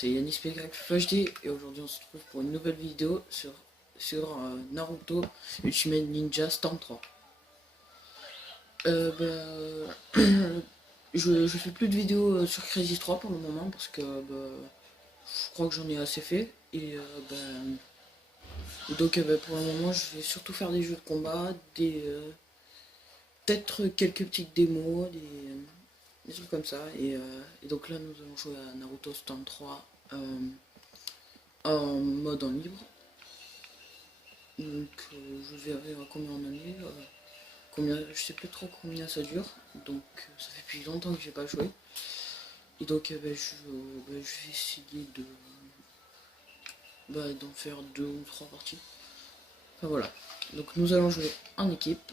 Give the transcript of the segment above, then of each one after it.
c'est Yanis PYFHD et aujourd'hui on se retrouve pour une nouvelle vidéo sur Naruto Ultimate Ninja Storm 3. Je fais plus de vidéos sur Crazy 3 pour le moment parce que je crois que j'en ai assez fait et pour le moment je vais surtout faire des jeux de combat, peut-être quelques petites démos, des trucs comme ça et donc là nous allons jouer à Naruto Storm 3 en mode en libre. Donc je verrai à combien on en est, je sais plus trop combien ça dure, donc ça fait depuis longtemps que j'ai pas joué. Et donc je vais essayer d'en faire 2 ou 3 parties. Enfin voilà. Donc nous allons jouer en équipe.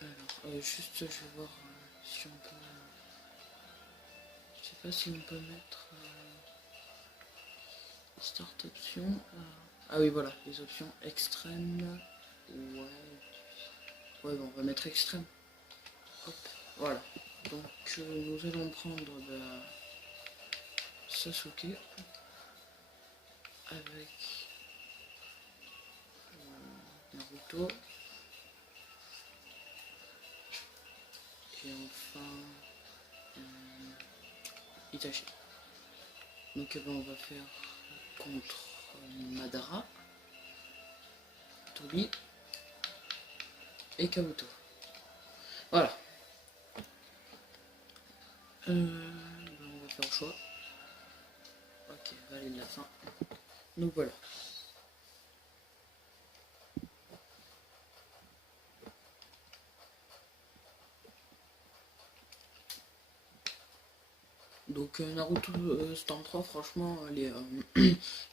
Alors juste je vais voir si on peut. Je sais pas si on peut mettre start option. Ah oui voilà, les options extrêmes. Ouais bon, on va mettre extrême. Hop, voilà. Donc nous allons prendre Sasuke avec Naruto et enfin Itachi. Donc on va faire contre Madara, Tobi et Kabuto. Voilà. On va faire le choix. Ok, allez de la fin. Donc voilà. Donc Naruto Storm 3, franchement, les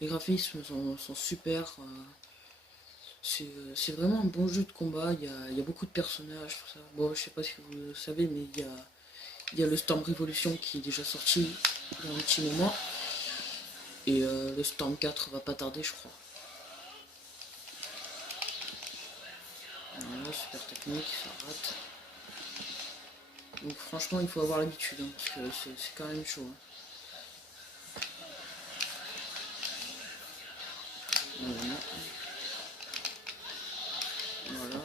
graphismes sont super. C'est vraiment un bon jeu de combat. Il y a beaucoup de personnages, tout ça. Bon, je sais pas si vous le savez, mais il y a le Storm Revolution qui est déjà sorti il y a un petit moment. Et le Storm 4 va pas tarder, je crois. Voilà, super technique, ça rate. Donc franchement, il faut avoir l'habitude, hein, parce que c'est quand même chaud. Hein. Voilà. Voilà.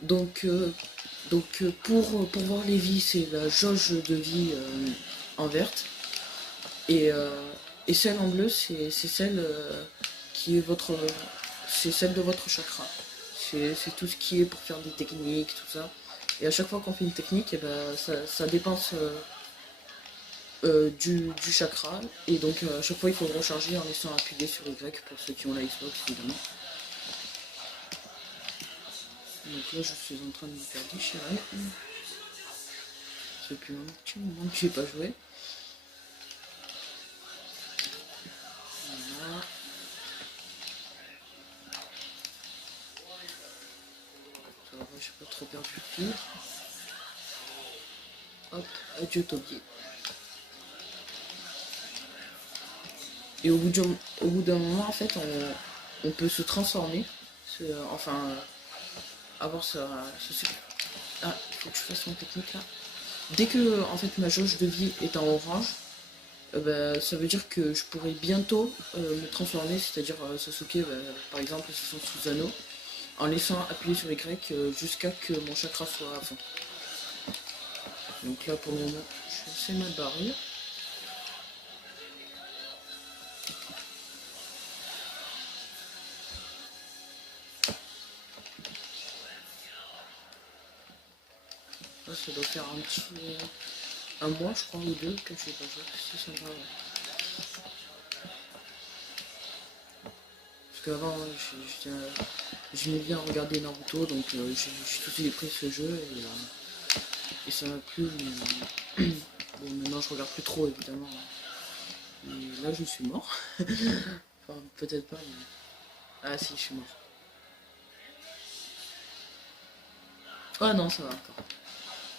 Donc pour voir les vies, c'est la jauge de vie en verte. Et celle en bleu, c'est celle qui est votre. C'est celle de votre chakra. C'est tout ce qui est pour faire des techniques, tout ça. Et à chaque fois qu'on fait une technique, et ça dépense du chakra. Et donc à chaque fois, il faut le recharger en laissant appuyer sur Y pour ceux qui ont la Xbox, évidemment. Donc là, je suis en train de me faire déchirer. C'est depuis un petit moment que j'ai pas joué. Voilà. Ça va, j'ai pas trop perdu de tir. Hop, adieu Tobi. Et au bout d'un moment, en fait, on peut se transformer. Avoir Ah, il faut que je fasse mon technique là. Dès que en fait ma jauge de vie est en orange, ça veut dire que je pourrais bientôt me transformer, c'est-à-dire Sasuke, par exemple, c'est son Susanoo, en laissant appuyer sur Y jusqu'à que mon chakra soit à fond. Donc là pour le moment, je sais mal barrer. Là, ça doit faire un mois, je crois, ou 2 que je n'ai pas joué. C'est sympa. Ouais. Parce qu'avant, j'aimais bien regarder Naruto, donc j'ai tout de suite pris ce jeu et ça m'a plu. Mais, bon, maintenant je regarde plus trop, évidemment. Et là, je suis mort. Enfin, peut-être pas, mais. Ah, si, je suis mort. Ah non, ça va encore.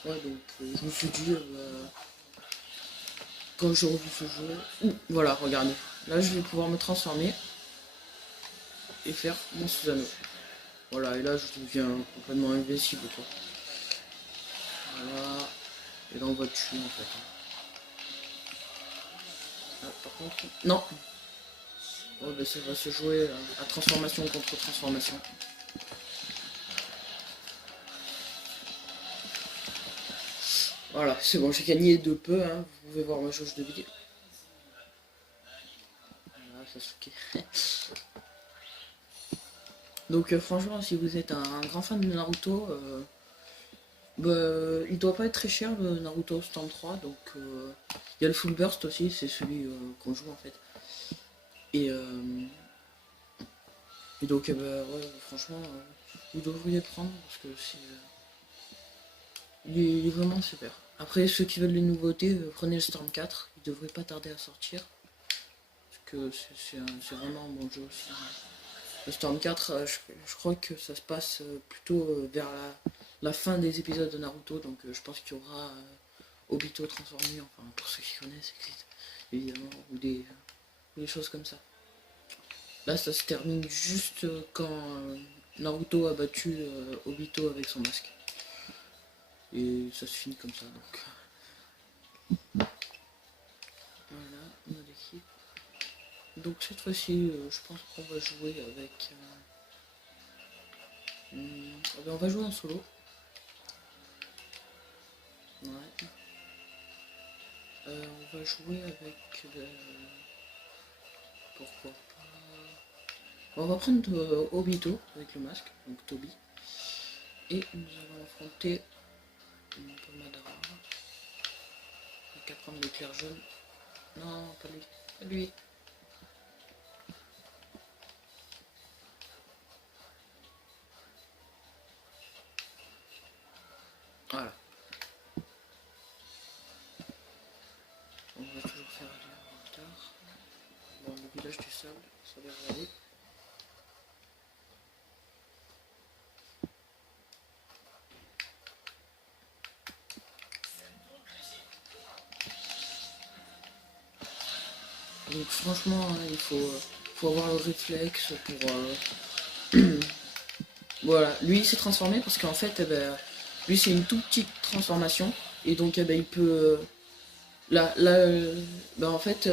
Ouais, donc je me suis dit, quand j'ai revu ce jeu. Voilà, regardez. Là, je vais pouvoir me transformer et faire mon Susanoo. Voilà, et là, je deviens complètement invincible, quoi. Voilà. Et là on va tuer en fait. Ah, par contre. Non. Oh, bah, ça va se jouer à transformation contre transformation. Voilà, c'est bon, j'ai gagné de peu, hein. Vous pouvez voir ma jauge de vie. Voilà, Sasuke. Donc franchement, si vous êtes un grand fan de Naruto, bah, il doit pas être très cher le Naruto Stand 3, donc il y a le Full Burst aussi, c'est celui qu'on joue en fait. Et, euh, et donc bah, ouais, franchement, vous devriez le prendre parce que c'est, il est vraiment super. Après, ceux qui veulent les nouveautés, prenez le Storm 4, il devrait pas tarder à sortir. Parce que c'est vraiment un bon jeu aussi. Le Storm 4, je crois que ça se passe plutôt vers la fin des épisodes de Naruto, donc je pense qu'il y aura Obito transformé, enfin pour ceux qui connaissent, évidemment, ou des choses comme ça. Là, ça se termine juste quand Naruto a battu Obito avec son masque. Et ça se finit comme ça, donc. Voilà, notre équipe. Donc cette fois-ci, je pense qu'on va jouer avec... ben, on va jouer en solo. Ouais. On va jouer avec... pourquoi pas... On va prendre Obito avec le masque, donc Toby. Et nous allons affronter Madara. Il n'y a qu'à prendre l'éclair jaune. Non, pas lui. Pas lui. Voilà. On va toujours faire aller en retard. Bon, le village du sable, ça va aller. Donc franchement, hein, faut avoir le réflexe pour... Voilà, lui il s'est transformé parce qu'en fait, eh ben, lui c'est une toute petite transformation. Et donc eh ben, il peut... là, ben, en fait,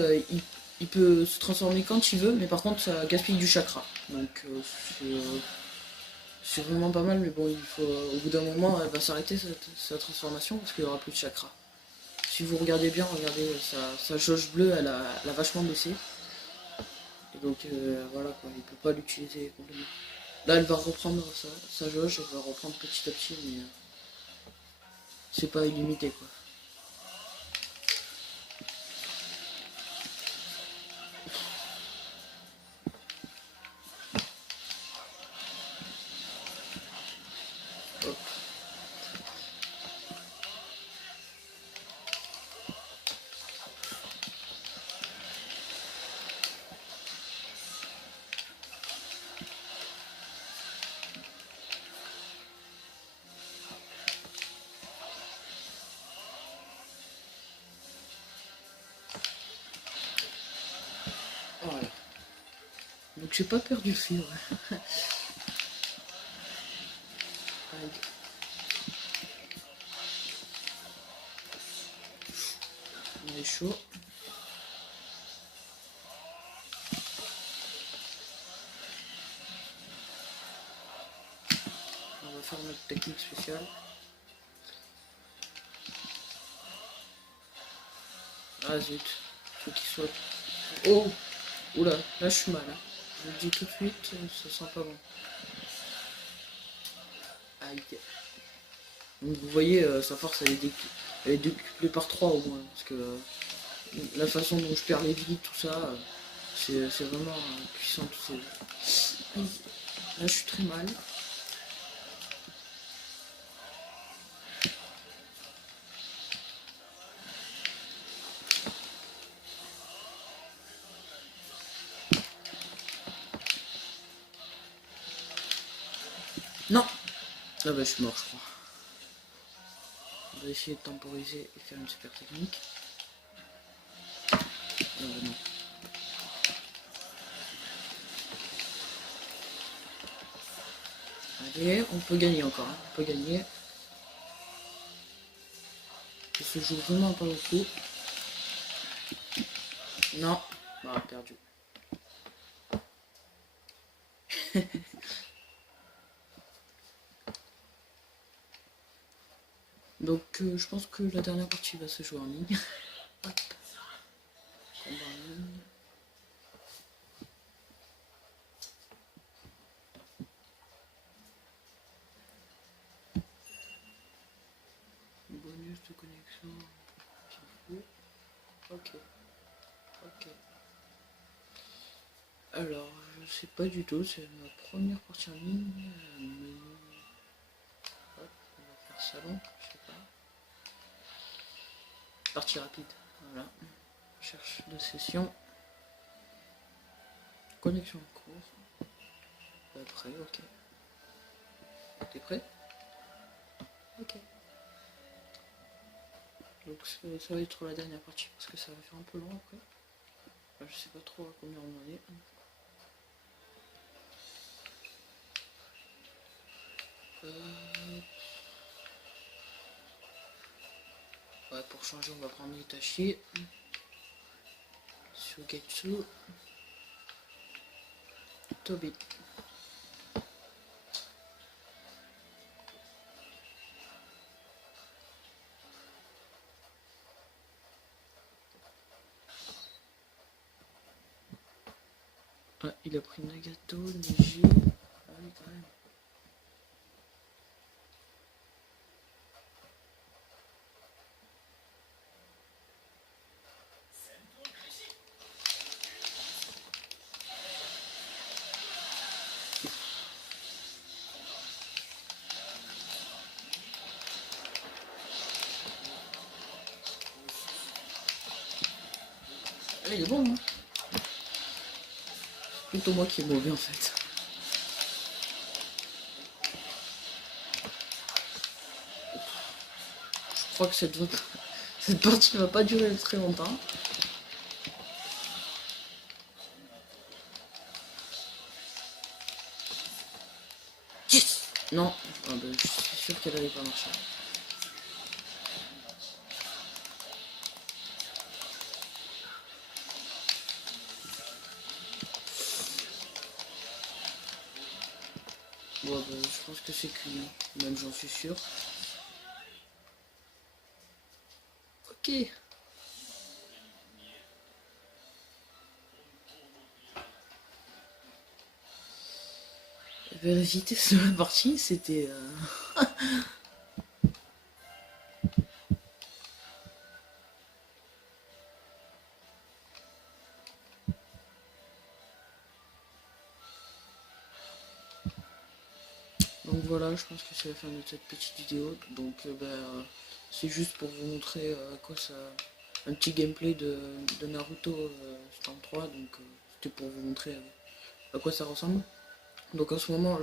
il peut se transformer quand il veut, mais par contre ça gaspille du chakra. Donc c'est vraiment pas mal, mais bon, il faut, au bout d'un moment, elle va s'arrêter sa transformation parce qu'il n'y aura plus de chakra. Si vous regardez bien, regardez, sa jauge bleue, elle a vachement baissé. Et donc voilà quoi, il peut pas l'utiliser complètement. Là elle va reprendre sa jauge, elle va reprendre petit à petit, mais c'est pas illimité quoi. Hop. Voilà. Donc j'ai pas perdu le fil. Ouais. On est chaud. On va faire notre technique spéciale. Ah zut, faut qu'il soit... Oh. Oula, là je suis mal. Hein. Je le dis tout de suite, ça sent pas bon. Aïe. Donc vous voyez, sa force elle est décuplée par 3 au moins. Parce que la façon dont je perds les vies, tout ça, c'est vraiment puissant. Tout ça. Là je suis très mal. Non. Ah bah je suis mort je crois. On va essayer de temporiser et faire une super technique. Non. Allez, on peut gagner encore, hein. On peut gagner. se joue vraiment pas beaucoup. Non, bah perdu. Donc je pense que la dernière partie va se jouer en ligne. Hop. Combat en ligne. Bonus de connexion. Ok. Ok. Alors, je sais pas du tout, c'est ma première partie en ligne. Hop, on va faire salon, je sais pas. Partie rapide, voilà. Cherche de session. Connexion en cours. Prêt, ok. T'es prêt? Ok. Donc ça va être la dernière partie parce que ça va faire un peu long après. Enfin, je sais pas trop à combien on en est. Ouais, pour changer, on va prendre Itachi. Sugetsu. Tobi. Ah, il a pris Nagato, Neji. Ah oui, quand même. Ah, il est bon, hein. C'est plutôt moi qui est mauvais en fait. Je crois que cette partie va pas durer très longtemps. Yes. Non, ah bah, je suis sûr qu'elle allait pas marcher. Bon, bah, je pense que c'est cuit, hein. Même j'en suis sûr. Ok. La vitesse de la partie, c'était... Donc voilà, je pense que c'est la fin de cette petite vidéo. Donc c'est juste pour vous montrer à quoi ça... Un petit gameplay de Naruto Storm 3. Donc c'était pour vous montrer à quoi ça ressemble. Donc en ce moment,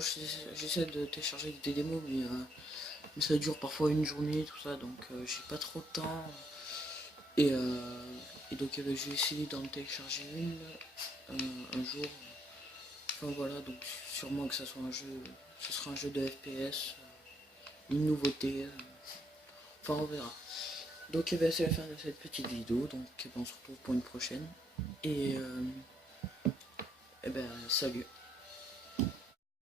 j'essaie de télécharger des démos, mais ça dure parfois une journée, tout ça, donc j'ai pas trop de temps. Et donc je vais essayer d'en télécharger une un jour. Enfin voilà, donc sûrement que ça soit un jeu, ce sera un jeu de FPS, une nouveauté. Enfin on verra. Donc c'est la fin de cette petite vidéo, donc on se retrouve pour une prochaine. Et ben salut.